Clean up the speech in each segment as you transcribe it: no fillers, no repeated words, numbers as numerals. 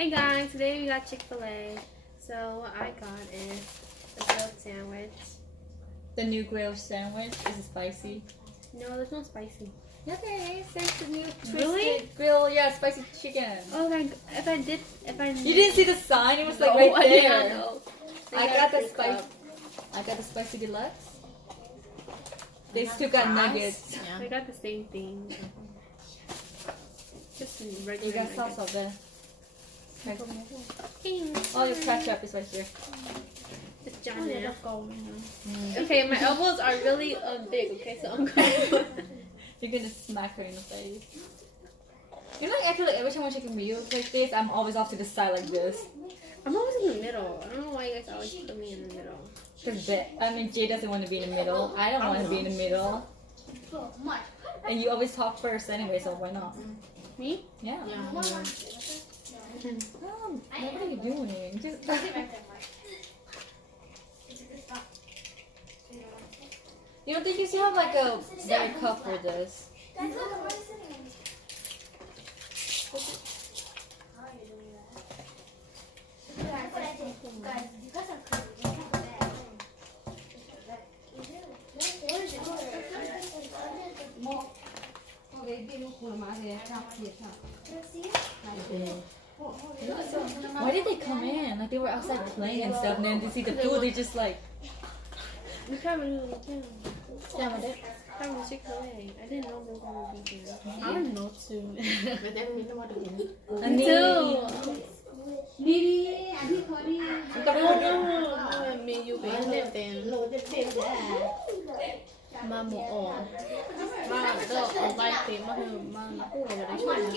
Hey guys, today we got Chick-fil-A. So what I got is a grilled sandwich. The new grilled sandwich. Is it spicy? No, there's no spicy. Yeah, there is. There's the new twisted Really? grill. Yeah, spicy chicken. Oh my! If I You didn't see the sign? It was like No, right I did there. not know. I They got a the free spicy. cup. I got the spicy deluxe. They still got nuggets. I got the same thing. Just regular. You got nuggets. salsa there. Thanks. All your ketchup is right here. It's John now. Okay, my elbows are really big. Okay, so I'm going. You're gonna smack her in the face. You know, like, I feel like every time I take a meal like this, I'm always off to the side like this. I'm always in the middle. I don't know why you guys always put me in the middle. Cause Jay doesn't want to be in the middle. I don't want to be in the middle. And you always talk first anyway, so why not? Me? Yeah. What are you doing? Just... You don't think you should have like a very cup for this? Why did they come in? Like they were outside playing and stuff, and then they see the food, they just like. We can't really do. Yeah, but they. I'm a Chick-fil-A. I didn't know we were going to be here. I don't know too. But then we know what to do. Me too. Me, you be in then. Mà một ổ mà đỡ ở vai thì mà nó cũng là đấy mà nó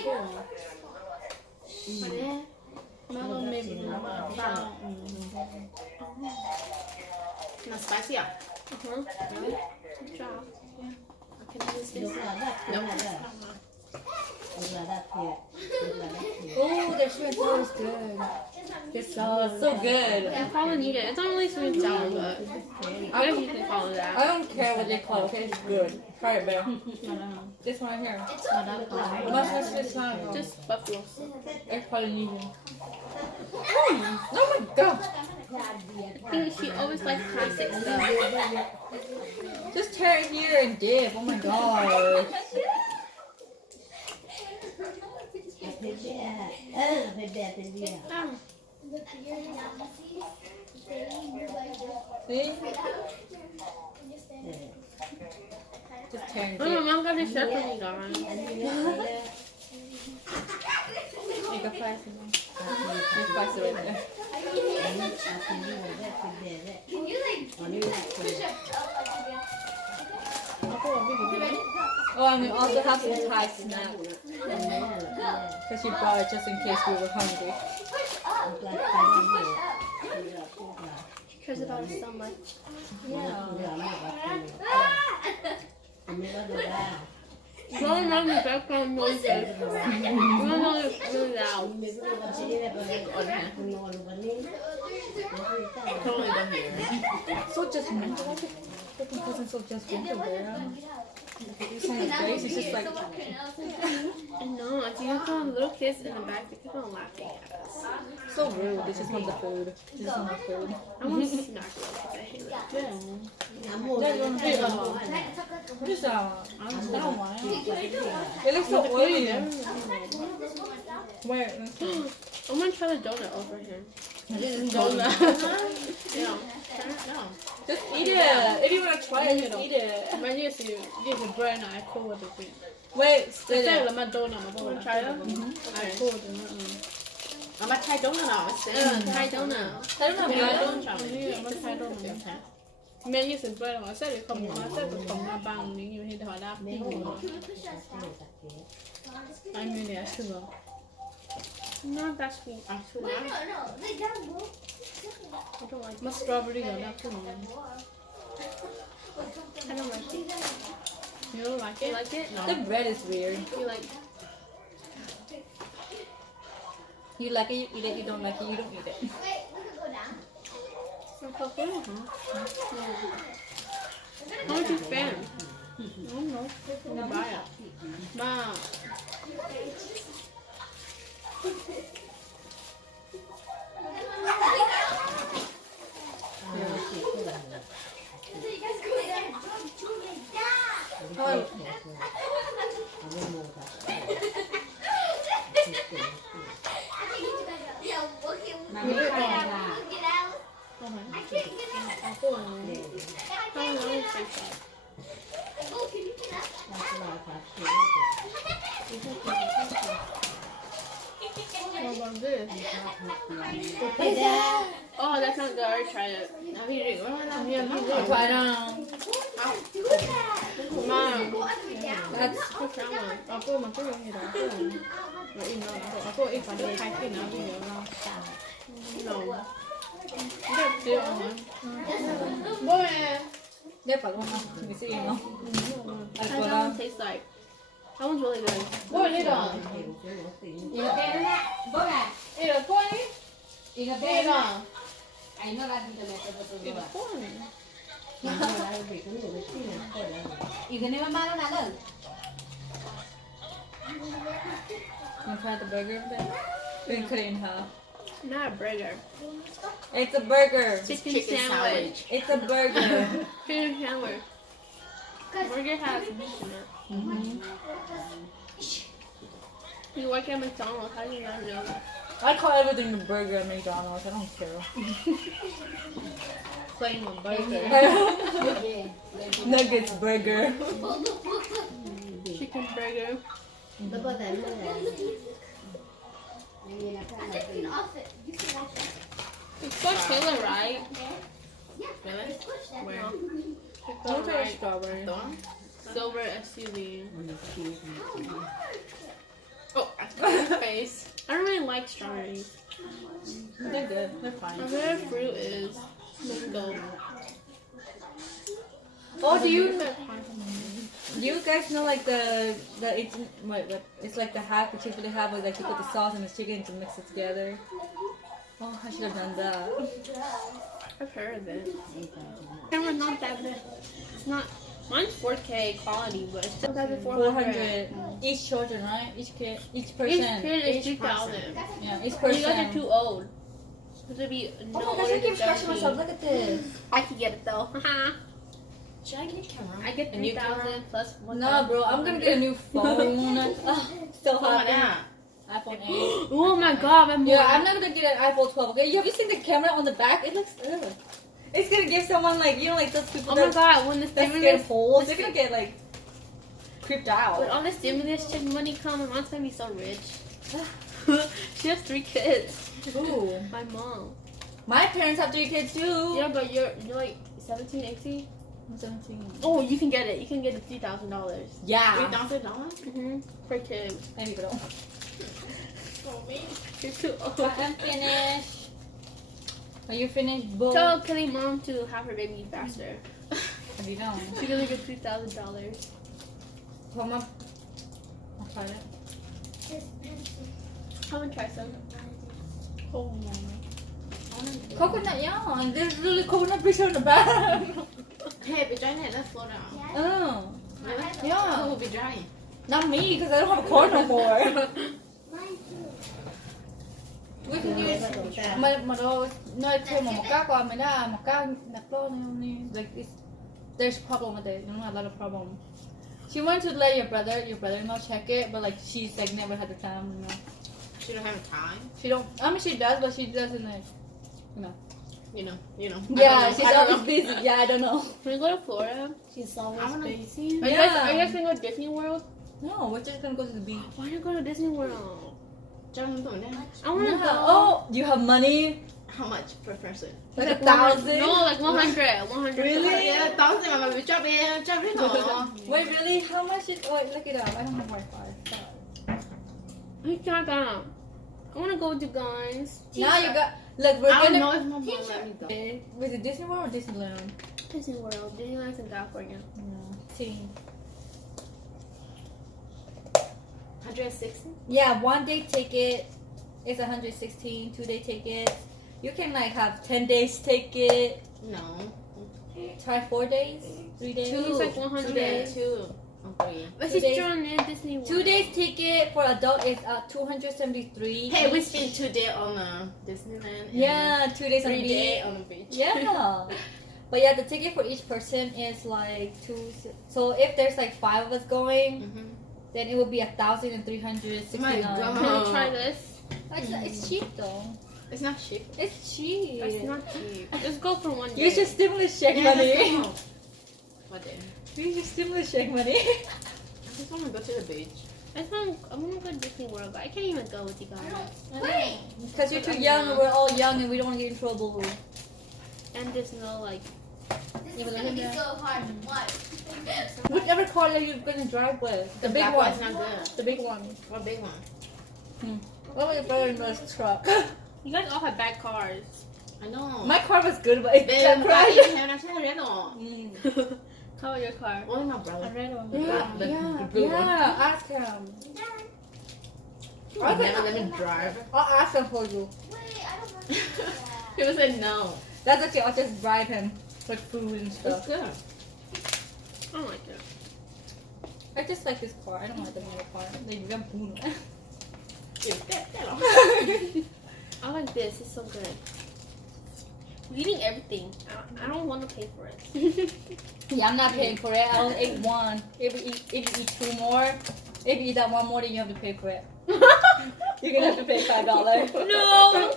cũng mà nó mềm mà vào nó spicy à? Uh-huh. Really? Good job. Yeah. I can use this. Oh, their sweet and sour is good. This sauce is so good. I probably need it. It's not really sweet and sour, but I guess you can follow I that. don't care what they call it. Okay, it's good. Try it, bear. This one right here. Much less sweet and sour. Just buffalo. It's Polynesian. Oh my god! I think she always likes classic stuff. Just tear it here and dip. Oh my god. See? Just tear and Oh, dip. Mom got the chef when we gone. Make a fry some. Make spice right there. Oh, and we also have some Thai snack. Because she brought it just in case we were hungry. She cares about us so much. Mom loves the background noises. Mom is really loud. Totally don't hear. So judgmental. Freaking cousin so judgmental there. This kind of face is just like. I know. If you have little kids in the back, they keep on laughing at us. So rude. They just want the food. They just want the food. I want to smack them because I hate it. Just I don't want it. It looks so oily. Where? I'm gonna try the donut over here. Donut. Yeah. No. Just eat it. If you want to try it, just eat it. Mà như sự bread này khô được gì? Wait, Thế stay there. là mà donut mà You wanna try it? ai khô được nó. Mà thay donut nào? Thai donut. I don't know. Mà thay donut. Mẹ như sự bread mà sẽ được không là bằng những như thế họ đáp. Anh như này sữa. Not that sweet. À sữa. I don't like Mà strawberry là đáp sữa. I don't like it. You don't like You it? like it? The bread is weird. You like You like it, you eat it. You don't like it, you don't eat it. some coffee? How much you spend? I don't know. I'm gonna buy it. Wow. Apple này. Không nó phải sạch. What about this? Oh, that's not good. I already tried it. Yeah, I tried Mom, That's what's that one? Apple mà có gì đó. Nó in nó. Apple ít phải được khai khi nào bây giờ nó. No. That's still on. Boy. Nhớ phải không? Mình sẽ im không? How does that one taste like? That one's really good. Boy, đi rồi. Đi rồi, coi đi. Đi rồi. Đi rồi. You try the burger? Then cut it in half. Not a burger. It's a burger. Chicken sandwich. It's a burger. Chicken sandwich. Burger has meat in it. Mm-hmm. You work at McDonald's. How do you not know that? I call everything the burger at McDonald's. I don't care. Claim a burger. Nuggets burger. Chicken burger. It's called fil-a, right? Where? It's called right. Strawberry. Silver SUV. Oh, that's my face. I don't really like strawberries. They're good. They're fine. My favorite fruit is mango. Oh, do you guys know like the it's wait, it's like the hack that people have where like you put the sauce and the chicken to mix it together. Oh, I should have done that. I've heard of it. Camera's not that bad. It's not. Mine's 4K quality, but it's still 400 each children, right? Each kid, each person. Each kid is 2,000. Yeah, each You person. guys are too old. To be no Oh my gosh, older I keep than scratching 13. myself. Look at this. I can get it though. Should I get a camera? I get 3,000 plus 1,000. No, bro, I'm gonna get a new phone. Oh, so What happy. iPhone 8. Oh my god, I'm Yeah, I'm not gonna get an iPhone 12. Okay, have you seen the camera on the back? It looks good. It's gonna give someone like like those people Oh my that god, when the scared stimulus, holes. They're gonna get like creeped when out. all the stimulus check money come, my mom's gonna be so rich. She has 3 kids. Ooh. My mom. My parents have 3 kids too. Yeah, but you're like 17, 18. I'm 17. Oh, you can get it. You can get it $3,000. Yeah. Mm-hmm. Per kid. Maybe don't. You're too old. I'm finished. Are you finished, boo? Tell Kelly mom to have her baby faster. Have you done? She's gonna get $3,000. Come on. I'll try it. I'm gonna try some. Oh my. Coconut, yeah. And there's really coconut picture in the back. Hey, be dry net. Let's slow down. Oh. Yeah. Who will be dry? Not me, because I don't have a car no more. We can use mà đâu nơi thêm một cái qua mới là một cái đặt luôn like there's problem with it. You know, a lot of problem. She wanted to let your brother-in-law check it, but like she's like never had the time. You know. She don't have time. She don't. I mean, she does, but she doesn't like. You know. Yeah, she's always busy. Yeah, I don't know. Can we go to Florida? She's always busy. Are you guys gonna go to Disney World? No, we're just gonna go to the beach. Why don't you go to Disney World? I wanna Yeah. go. Oh, you have money? How much per person? Like 1,000? No, like 100. 100. Really? Yeah, 1,000. I'm gonna be chopping. Wait, really? How much is? Oh, look it up. I don't have Wi-Fi. I can't go. I wanna go with you guys. Now you got. Look, we're I don't gonna. know if my mom let me go. Was it Disney World or Disneyland? Disney World. Disneyland's in California. Yeah. Team. 160. Yeah, 1 day ticket is 116. 2 day ticket. You can like have 10 days ticket. No. Try 4 days, 3 days. It's like 100. 2 days. 2 or 3. But 2 she's days. drawn in Disney World. 2 days ticket for adult is 273. Hey, we spent 2 days on Disneyland. And Yeah, 2 days on 3 the days beach. on the beach. Yeah. But yeah, the ticket for each person is like 2. So if there's like 5 of us going, then it would be 1,369. My God. Can we try this? It's cheap though. It's not cheap. It's cheap. It's not cheap. Just go for one day. Use your stimulus check Yeah, money. let's go. What then? Use your stimulus check money. I just want to go to the beach. I want to go to Disney World, but I can't even go with you guys. Because you're too young and we're all young and we don't want to get in trouble. And there's no like. This is gonna be so hard. What? Whichever car that you're going to drive with. The big black one. one's not good. The big one. What big one? What was your brother-in-law's truck? You guys all have bad cars. I know. My car was good, but it Babe, got I crashed. even have a red one. How about your car? Only my brother. A red one. The blue one. Ask him. You never let me drive. I'll ask him for you. Wait, I don't want to do that. He would say no. That's okay, I'll just drive him. Like food and It's stuff. good. I don't like it. I just like this car. I don't like the other car. Like, you're boom. I like this. It's so good. We're eating everything. I don't want to pay for it. Yeah, I'm not paying for it. I only ate one. If you eat two more, if you eat that one more, then you have to pay for it. You're gonna have to pay $5. No!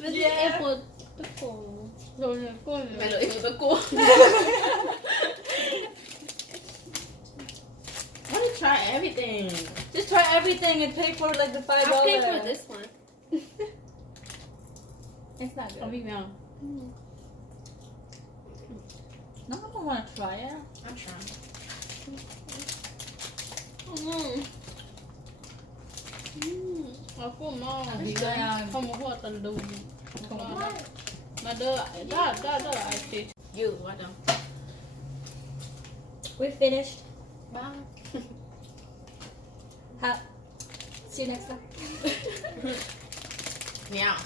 Let's Yeah. apple. Me lo hizo the cool. I want to try everything. Just try everything and pay for like the $5. I'll pay for this one. It's not good. Oh, me now. No, I don't want to try it. I'm trying. Aku mau Iya. kamu buat telur. Ada I see. You, what them? We're finished. Bye. See you next time. Meow.